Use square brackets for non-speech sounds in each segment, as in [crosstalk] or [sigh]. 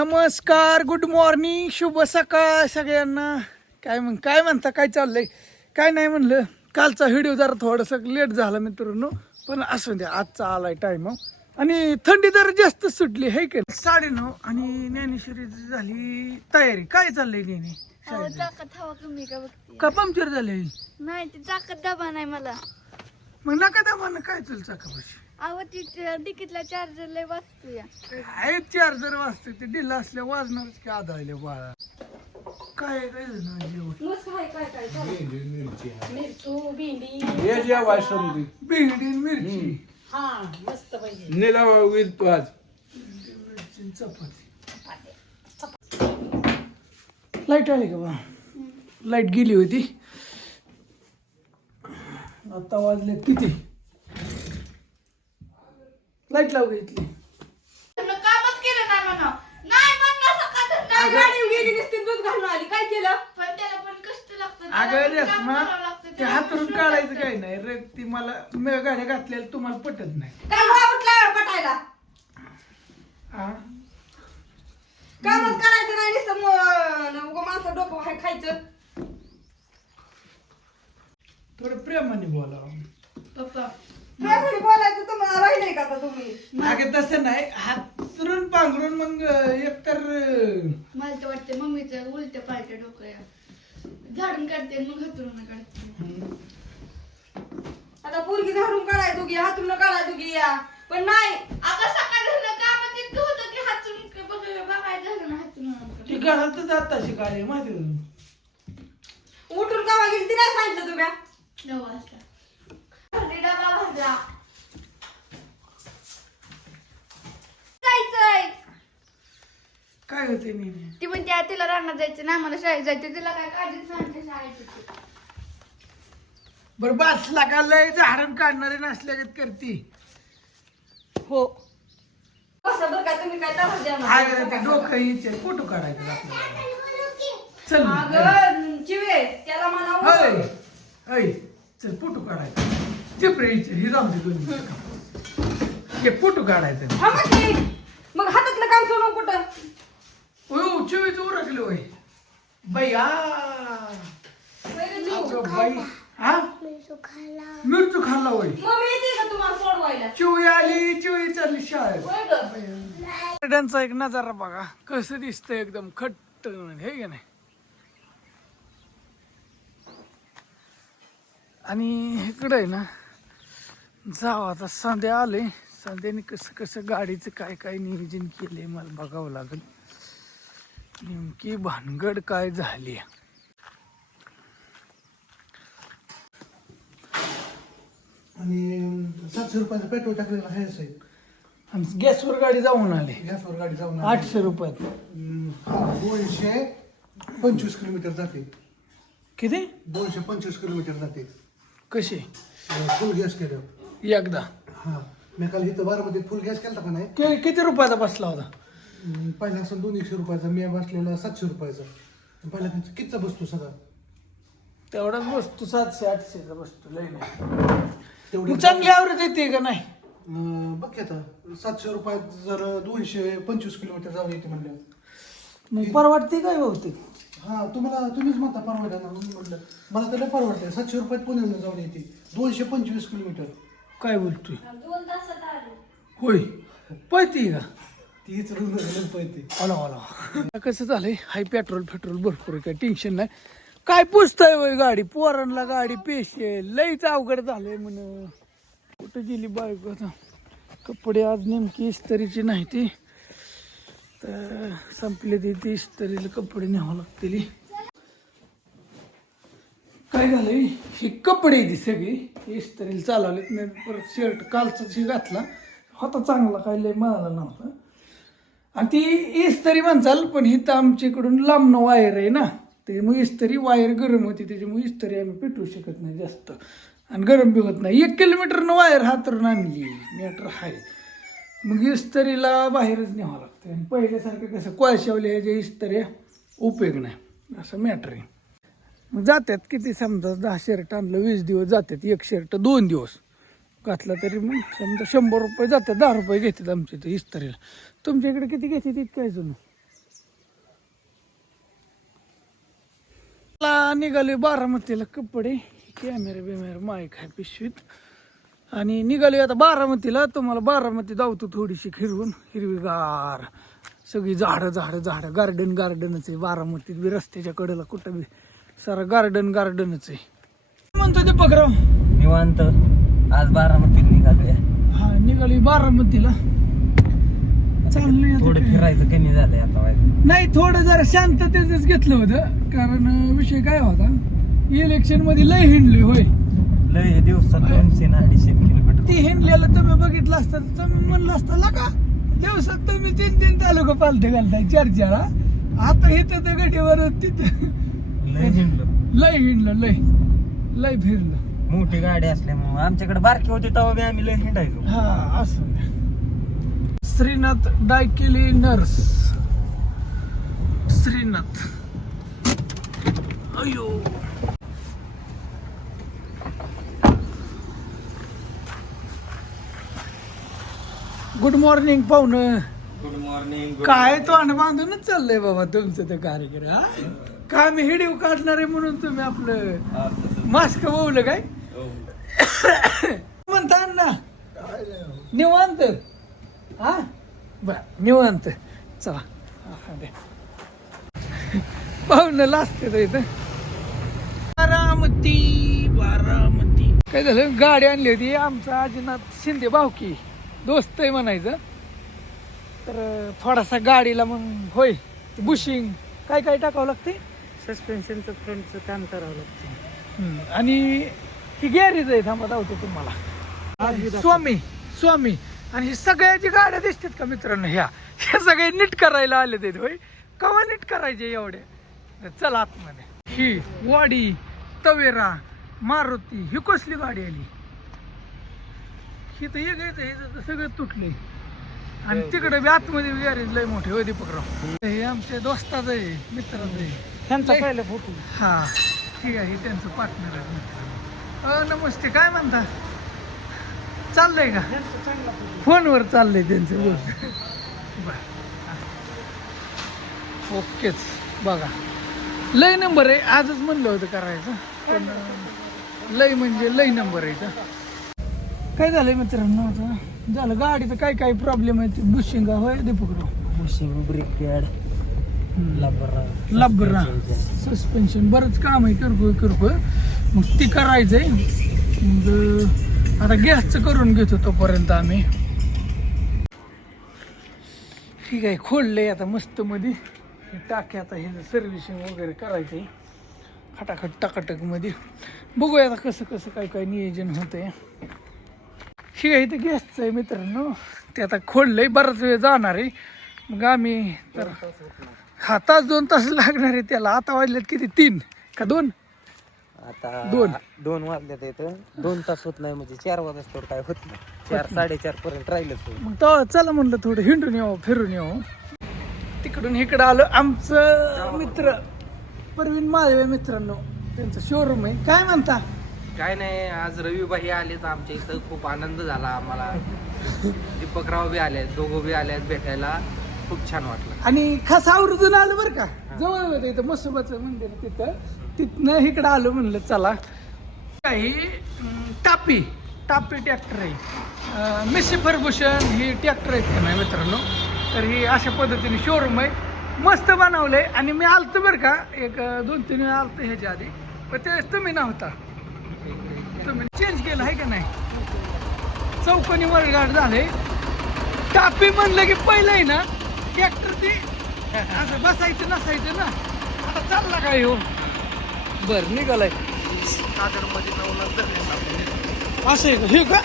नमस्कार good morning शुभ सकाळ सगळ्यांना. काय म्हण काय म्हणता काय चाललंय? काय नाही म्हणलं कालचा व्हिडिओ जरा थोडासा लेट झाला मित्रांनो पण असू द्या आजचा आलाय टाइम आणि थंडी तर जास्त सुटली आहे का साडेनऊ आणि ज्ञानेश्वरीची झाली तयारी. काय चाललंय शाळेत? चाकत हवा कमी का बघते? का पंक्चर झाले नाही ती चाकत डबा नाही मला. मग नका दाबानं काय चल चाकापाशी अहो ती डिकीतला चार्जर लय वाचतो या. काय चार्जर वाजते? ते ढिला असल्या वाजणारच की आदाळले बाळा. काय काय झालं? जेवण? मिरचू भेंडी. हे जे भेंडी आणि मिरची? हा मस्त पाहिजे विथ पाच मिरची आणि चपाती. लाइट आली का बा? लाइट गेली होती. आता वाजले किती? लाइट लावू घेतली. कामच केलं नाही म्हणा नाही म्हणलं सकाळ गाडी गेली नसती दूध घालून आली. काय केलं? पण त्याला पण कष्ट लागतं अगं ते हातरून काढायचं. काही नाही. रे ती मला मी गाड्या घातलेल्या तुम्हाला पटत नाही. उठला पटायला? हा कामच करायचं नाही नुसतं माणसं डोकं खायचं. थोडं प्रेमाने बोलावं पप्पा प्रेमाने बोलायचं तुम्हाला राहिलंय का आता अगं तसं नाही. हातरून पांघरून मग एकतर अं, मला तर वाटतं मम्मीचं उलट पालट डोकं या. झाडून काढते मग हतरून काढते. आता पोरगी घरून काढाय दोघी हातून काढाय दोघी या. पण नाही. अगं सकाळ झालं कामच इतकं होतं की हातून बघ- बघायचं झालं ना हातून ती घरात जात तशी काय माहिती का? उठून कामा गेली ती नाही सांगितलं तुम्ही नऊ वाजता. डबा भाजला काय होते नेहमी ती म्हणते तिला रानात जायचं ना मला शाळेत जायचं तिला काय काळजीच नाही आमच्या शाळेची बरं बसला का? लय झाडण काढणारे नसल्यागत करती. हो. कसं बरं काय तुम्ही काय त्रास द्या डोकं फोटो काढायचं आपल्याला. चल मग. अगं चिवे त्याला म्हणा होय. होय. चल फोटो काढायचा. ही दे हे फोटो काढायचं. थांबा की. मग हातातलं काम सोडून कुठं? ओ चोवीस उरकले होय. अगं बाई हा? मिरचू खाल्ला होय. मग मी येते का तुम्हाला सोडवायला? चिवळी आली चिवळी चालली शाळेत. होय गं? गाड्यांचा एक नजारा बघा. कसं दिसतंय एकदम खट्ट हे की नाही. आणि इकडं आहे ना जाव आता संध्या आले. संध्याने कसं कसं गाडीचं काय काय नियोजन केलंय मला बघावं लागेल. नेमकी भानगड काय झाली? आणि सातशे रुपयाचं पेट्रोल टाकलेलं आहे साहेब. आणि गॅसवर गाडी जाऊन आली. गॅसवर गाडी जाऊन आली. आठशे रुपयात. हम्म, हा दोनशे पंचवीस किलोमीटर जाते. किती? दोनशे पंचवीस किलोमीटर जाते. कशी? फुल गॅस केलं. एकदा. हा. मी काल इथं बारामतीत फुल गॅस केला का नाही? कि- किती रुपयाचा बसला होता? पहिला असं दोनशे रुपयाचा मी बसलेला सातशे रुपयाचा. पहिला त्यांचा कितीचा बसतो सगळा? तेवढाच बसतो सातशे आठशेचा बसतो लय नाही. तेवढे मग चांगली आवृत्ती येते का नाही? अं, बघ की आता सातशे रुपयात जर दोनशे पंचवीस किलोमीटर जाऊन येते म्हणलं. मग परवडते काय बहुतेक? हा तुम्हाला तुम्हीच म्हणता परवडा ना म्हणून म्हटलं मला तर लय परवडतंय सातशे रुपयात पुण्याला जाऊन येते. दोनशे पंचवीस किलोमीटर. काय बोलतोय? दोन तासात आलो. होय. पळती का? तीच पाहिजे ओला ओला कसं झालंय? हाय पेट्रोल पेट्रोल भरपूर आहे काय टेन्शन नाही. काय पुसताय वय गाडी? पोरांना गाडी पेशे. लईच अवघड झालंय म्हण. कुठं गेली बायको आता? कपडे आज नेमकी इस्त्रीची नाही ती. तर संपले ती ती इस्त्रीला कपडे न्यावं लागतील. काय झालं आहे हे कपडे ती सगळी. इस्त्रीला चालवलेत. नाही परत शर्ट कालचाच ही घातला. होता चांगला काय लय मिळाला नव्हता. आणि ती इस्त्री म्हणचाल पण ही तर आमच्याकडून लांबनं वायर आहे ना. त्याच्यामुळे इस्त्री वायर गरम होती त्याच्यामुळे इस्त्री आम्ही पेटवू शकत नाही जास्त. आणि गरम बी होत नाही. एक किलोमीटरनं वायर हातरून आणली. मीटर आहे मग इस्त्रीला बाहेरच न्यावं लागतं आणि पहिल्यासारखं कसं कोळशावले ह्याच्या इस्त्र्या उपयोग नाही. असं मॅटर आहे. मग जातात किती समजा दहा शर्ट आणलं वीस दिवस जातात एक शर्ट दोन दिवस. घातला तरी मग समजा शंभर रुपये जातात दहा रुपये घेतात आमच्या इथे इस्त्रीला. तुमच्याकडे किती घेतात इतकं अजून? निघाले बारामतीला कपडे कॅमेरा बिमेरा माईक आहे पिशवीत. आणि निघाले आता बारामतीला तुम्हाला बारामती धावतो थोडीशी फिरवून हिरवीगार. सगळी झाडं झाडं झाडं गार्डन गार्डनच आहे बारामतीत बी रस्त्याच्या कडेला कुठं बी सारं गार्डन गार्डनच आहे. म्हणतो ते पकराव? निवांत. आज बारामतीत निघालोय. हा निघाली बारामतीला. चाललंय आता थोडं काय. फिरायचं कमी झालंय आता नाही थोडं जरा शांततेच घेतलं होतं. कारण अं, विषय काय होता? इलेक्शनमध्ये लय हिंडली होय. लय हे दिवसात दोनशे ना अडीचशे किलोमीटर. ती हिंडलेलं तुम्ही बघितलं असतं तर तुम्ही म्हणलं असतं का दिवसात तुम्ही तीन तीन तालुका पालथे घालताय चार चार हा? आता इथं तर गडीवर तिथं लय हिंडलो. लय हिंडलं लय. लय फिरलं. मोठी गाडी असल्यामुळे आमच्याकडे बारकी होती तेव्हा बी आम्ही लय हिंडायचो. हा असं श्रीनाथ डायकेली नर्स. श्रीनाथ. अयो. गुड मॉर्निंग पाहुणं. गुड मॉर्निंग काय तो अन्न बांधूनच चाललंय बाबा तुमचं ते कार्यक्रम हा? का मी हिडीव काढणार आहे म्हणून तुम्ही आपलं मास्क बोवलं काय? म्हणता ना. निवांत. हा? बर निवांत. चला. हा. पाहुणं लाजते तर इथं. बारामती बारामती. काय झालं? गाडी आणली होती. आमचा अजिनाथ शिंदे भावकी दोस्त आहे म्हणायचं. तर थोडासा गाडीला मग होय. बुशिंग. काय काय टाकावं लागते सस्पेन्शनचं फ्रंटचं काम करावं लागतं. हम्म, आणि ही गॅरेज आहे थांबा धावतो तुम्हाला. स्वामी स्वामी आणि ही सगळ्या जी गाड्या दिसतात का मित्रांनो ह्या? ह्या सगळे नीट करायला आले ते होय. कवा नीट करायचे एवढे? तर चला आतमध्ये. ही वाडी तवेरा मारुती ही कसली गाडी आली? ही तर एक आहे हे तर सगळं तुटले. आणि तिकडे बी आतमध्ये गॅरेज लय मोठे होय दीपकराव. हे आमच्या दोस्ताचं आहे मित्राचं आहे. त्यांचा लय- पहिला फोटो. हा. ठीक आहे हे त्यांचं पार्टनर आहे. मित्र नमस्ते काय म्हणता? चाललंय का? फोनवर चाललंय त्यांचं बोल. बर. ओकेच. बघा. लय नंबर आहे. आजच म्हणलं होतं करायचं. पण लय म्हणजे लय नंबर आहे का काय झालंय मित्रांनो आता? झालं गाडीचं काय काय प्रॉब्लेम आहे? ते बुशिंगा होय दीपकराव? बुशिंग ब्रेक पॅड लबरा. लबरा. सस्पेन्शन बरंच काम आहे. किरकोळ किरकोळ मग ती करायचंय. मग आता गॅसचं करून घेतो तोपर्यंत आम्ही. ठीक आहे खोललंय आता मस्त मध्ये टाके आता हे सर्व्हिसिंग वगैरे करायचंय. खटाखट टाकाटकमध्ये बघूया आता कसं कसं काय काय नियोजन होतंय. ठीक आहे इथं गॅसचं आहे मित्रांनो. ते आता खोललंय. बराच वेळ जाणार आहे. मग आम्ही तर हा तास दोन तास लागणार आहे त्याला. आता वाजलेत किती? तीन. का दोन? आता दोन. दोन वाजल्यात येतं दोन तास होत नाही म्हणजे चार वाजता काय होत नाही. चार साडेचार पर्यंत राहिलंच होईल. मग तेव्हा चला म्हणलं थोडं हिंडून यावं फिरून यावं तिकडून इकडं आलं आमचं मित्र परवीन माळवे मित्रांनो. त्यांचं शोरूम आहे. काय म्हणता? काय नाही आज रविबाई आले तर आमच्या इथं. खूप आनंद झाला आम्हाला. दीपकराव बी आले दोघं बी आले भेटायला. खूप छान वाटलं. आणि खास आवर्जून आलं बरं का. जवळ होतं इथं मसोबाचं मंदिर तिथं. तिथनं इकडं आलो म्हणलं चला. काही टापी टापी ट्रॅक्टर आहे. अं, मिशी फर्गुशन ही ट्रॅक्टर आहेत का नाही मित्रांनो? तर ही अशा पद्धतीने शोरूम आहे. मस्त बनवलंय. आणि मी आलतो बरं का एक दोन तीन वेळा आलतो ह्याच्या आधी. पण त्यावेळेस तुम्ही नव्हता. तुम्ही चेंज केलं आहे का नाही? चौकोनी वरगाड झाले. टापी म्हणलं की पहिलं आहे ना ट्रॅक्टर ते. असं बसायचं नसायचं ना. आता चालला काय हो बर निघालाय. असं आहे का? हे का?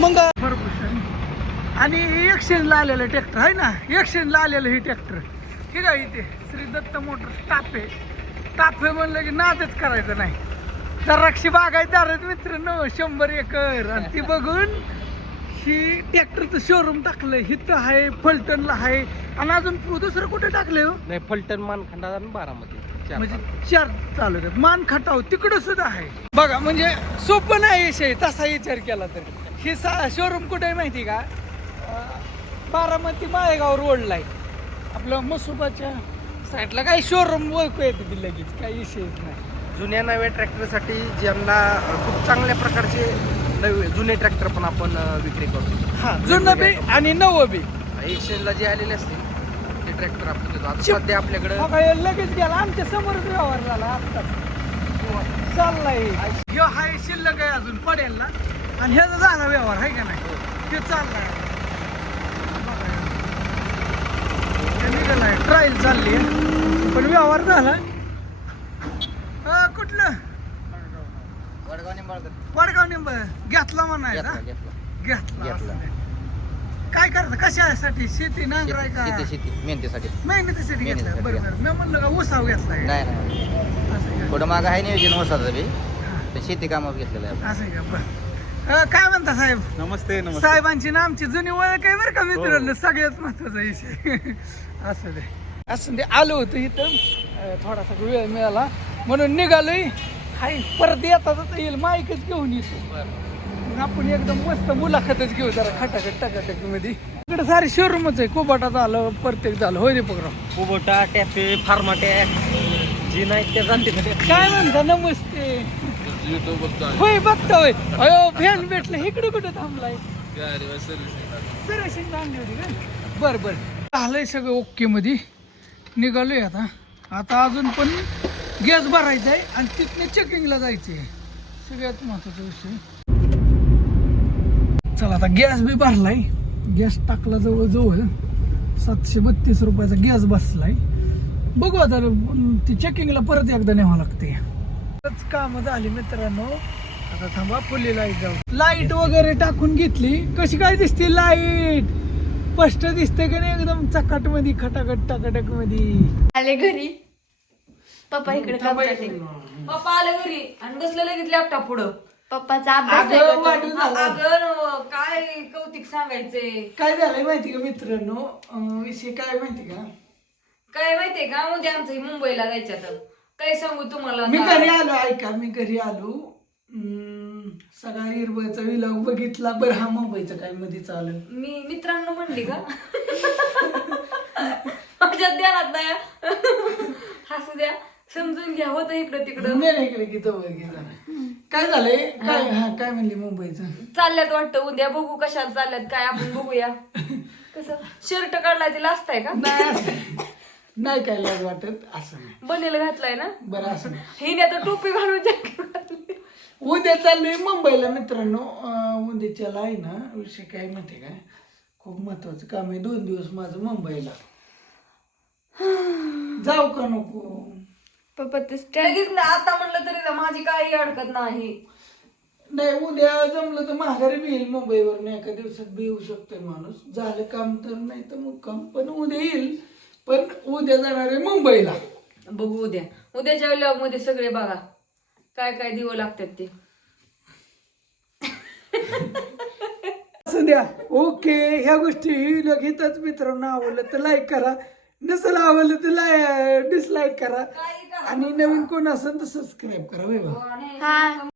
मग भरपूर आणि एक्सचेंजला आलेलं ट्रॅक्टर आहे ना? एक्सचेंजला आलेलं हे ट्रॅक्टर हे काय इथे? श्री दत्त मोटर टापे टापे म्हणलं की नादच करायचं नाही. द्राक्षी बागायदार आहेत मित्रांनो. शंभर एकर. आणि ती बघून ही ट्रॅक्टरचं शोरूम टाकलंय हिथं आहे फलटणला आहे आणि अजून दुसरं कुठे टाकलंय हो? नाही फलटण मानखंडा आणि बारामती चार म्हणजे चार चालू आहेत मान खटाव तिकडं सुद्धा आहे. बघा म्हणजे सोपं नाही विषय तसा विचार केला तर. हे सा शोरूम कुठे आहे माहिती का? अं, बारामती माळेगाव रोडला आहे. आपलं मसुबाच्या साईडला काही शोरूम ओळखू येते ती लगेच काही विषयच नाही. जुन्या नव्या ट्रॅक्टरसाठी ज्यांना खूप चांगल्या प्रकारचे नवे जुने ट्रॅक्टर पण आपण अ, विक्री करतो हा जुनं बी आणि नवं बी. एक्सचेंजला जे आलेले असतील ते ट्रॅक्टर आपण देतो. आता शिप- सध्या आपल्याकडे हो लगेच गेला. आमच्या समोरच व्यवहार झाला आत्ताच चाललाय. ह्यो हाय शिल्लक आहे अजून पडेल ना? आणि ह्याचा झाला व्यवहार आहे का नाही? ते चाललाय. बघा. हे निघालाय. ट्रायल चालली आहे. पण व्यवहार झाला. अं, कुठलं? वडगाव निंब घेतला म्हणायचा घेतला असं नाही. काय करता? कशासाठी? शेती नांगराय का? शेती मेहनतीसाठी. मेहनतीसाठी घेतला. मेहनतीसाठी बरोबर मी म्हणलं का उसाव घेतलाय नाही नाही. असं? थोडं मागं आहे नियोजन वसाचं बी. ते शेती कामावर घेतलेलं आहे. असं का? बरं. अं, काय म्हणता साहेब? नमस्ते नमस्ते. साहेबांची ना आमची जुनी ओळख आहे बरं का मित्रांनो? सगळ्यात महत्त्वाचा विषय. असं दे असं दे आलो होतो इथं. अं, थोडासा वेळ मिळाला. म्हणून निघालोय. हाय परत येतात आता येईल. माईकच घेऊन येतो मग आपण एकदम मस्त मुलाखतच घेऊ जरा खटाखट टकाटकमध्ये. इकडे सारे शोरूमच आहे. कोबाटा झालं प्रत्येक झालं. होय रे पकडाव कुबोटा टॅफे फार्माटॅक जी नाही त्या जाते काय म्हणता नमस्ते. होय बघता होय. अयो फॅन भेटलं. इकडे कुठे थांबलाय? सर्व्हिसिंग आणली होती का? बर बर. झालंय सगळं ओके मध्ये. निघालोय आता. आता अजून पण गॅस भरायचा आहे आणि तिथनं चेकिंगला जायचंय. सगळ्यात महत्त्वाचा विषय. चला आता गॅस बी भरलाय. गॅस टाकला जवळ जवळ सातशे बत्तीस रुपयाचा गॅस बसलाय. बघू आता ती चेकिंगला परत एकदा न्यावं लागते काम झाली मित्रांनो. आता थांबा फुली लाइट जाऊ. लाइट वगैरे टाकून घेतली. कशी काय दिसते लाइट स्पष्ट दिसते का नाही एकदम चकाटमध्ये खटाखट टकाटकमध्ये आले घरी. पप्पा इकडे काम पप्पा आले घरी. आणि बसले लगेच लॅपटॉप पुढं. पप्पाचा अभ्यास आहे अगं, का वाढू तो? झाला. अगं काय कौतिक सांगायचे काय झालंय माहिती का मित्रांनो? अं, विषय काय माहिती का? काय माहितीये का? उद्या आमचं मुंबईला जायचं तर काय सांगू तुम्हाला? मी? घरी आलो ऐका मी घरी आलो. अं, सगळा हिरवळचा विलाव बघितला. बरं हा मुंबईचं काय मध्ये चालेल? मी मित्रांनो म्हणली का? [laughs] माझ्या ध्यानात नाही. हसू द्या. समजून घ्या होतं इकडं तिकडं. नाही इकडे की जवळ गेला काय झालंय? काय हा. काय म्हणली मुंबईचं? चालल्यात वाटतं उद्या बघू कशाला चालल्यात काय आपण बघूया. कसं? शर्ट काढलाय ते लास्ट आहे का? नाही असं नाही काय लाज वाटत असं नाही. बनेल घातलाय ना? बरं असं नाही. हिने तर टोपी घालून घातली उद्या चाललोय मुंबईला मित्रांनो. अं, उद्याच्याला आहे ना विषय काय माहिती काय? खूप महत्वाचं काम आहे. दोन दिवस माझं मुंबईला. जाऊ का नको? पप्पा ते स्टँड लगेच ना आता म्हणलं तरी ना माझी काही अडकत नाही. नाही उद्या जमलं तर माघारी बी येईल मुंबईवर एका दिवसात बी येऊ शकतोय माणूस. झालं काम तर नाही तर मग काम पण उद्या येईल. पण उद्या जाणार आहे मुंबईला. बघू उद्या. उद्याच्या व्लॉगमध्ये सगळे बघा काय काय दिवं लागतात ते. असू द्या. ओके ह्या गोष्टी लगेचच मित्रांनो आवडलं तर लाईक करा. नसेल आवडलं तर लाय डिसलाईक करा. आणि नवीन कोण असेल तर सबस्क्राईब करा वेगळं हा.